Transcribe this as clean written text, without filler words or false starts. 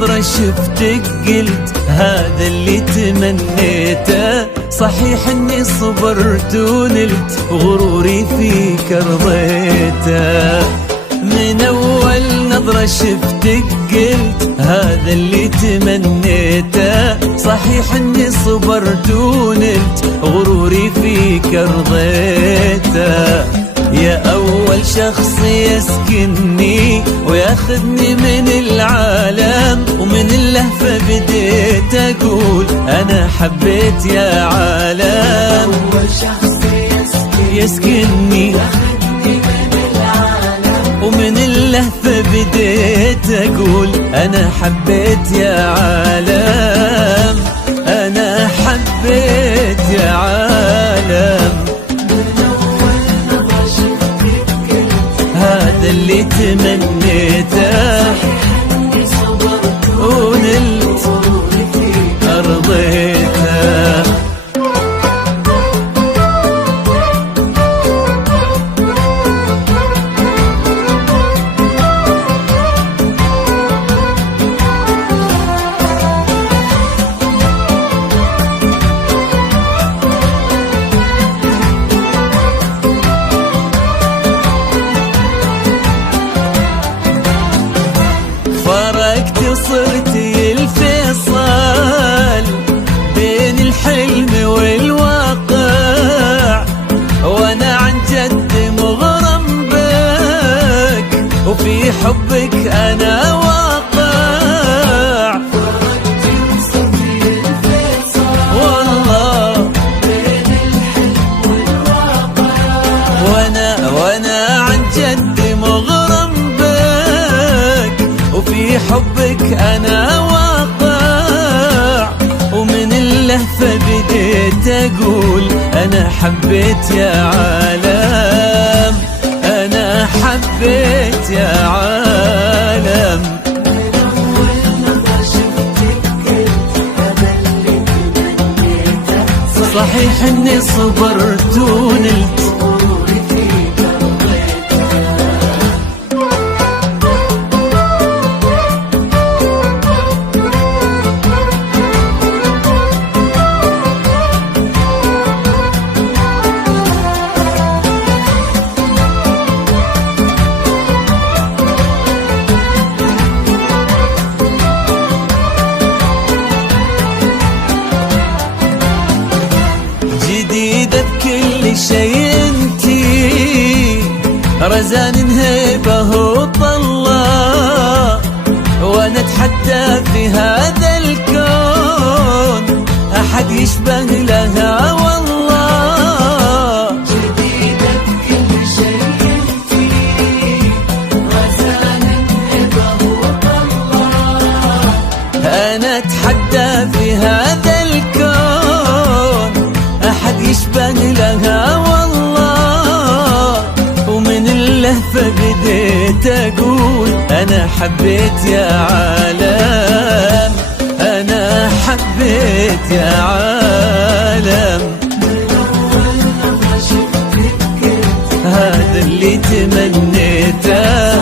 نظرة شفتك قلت هذا اللي تمنيته. صحيح اني صبرت ونلت غروري فيك رضيته. من اول نظرة شفتك قلت هذا اللي تمنيته. صحيح اني صبرت ونلت غروري فيك رضيته. يا أول شخص يسكنني وياخذني من العالم، ومن اللهفة بديت أقول أنا حبيت يا عالم. أول شخص يسكنني من العالم، ومن اللهفة بديت أقول أنا حبيت يا عالم. أنا حبيت يا عالم. هذا اللي تمنيته ونلت أرضيته. صرتي الفيصل بين الحلم والواقع، وانا عن جد مغرم بك وفي حبك انا واقع. والله بين الحلم والواقع، وانا عن جد مغرم بك وفي حبك أنا واقع. ومن اللهفة بديت أقول أنا حبيت يا عالم. أنا حبيت يا عالم. من أول نظرة شفتك قلت هذا اللي تمنيته. صحيح إني صبرت ونلت غروري فيك رضيته. جديدة بكل شيء انتي، رزان هيبة وطلة، وانا اتحدى في هذا الكون احد يشبه لها والله. جديدة بكل شيء انتي، رزان هبة وطلة، انا اتحدى في هذا الكون احد يشبه لها والله. ومن اللهفة بديت اقول انا حبيت يا عالم. انا حبيت يا عالم. من أول نظرة شفتك قلت هذا اللي تمنيته.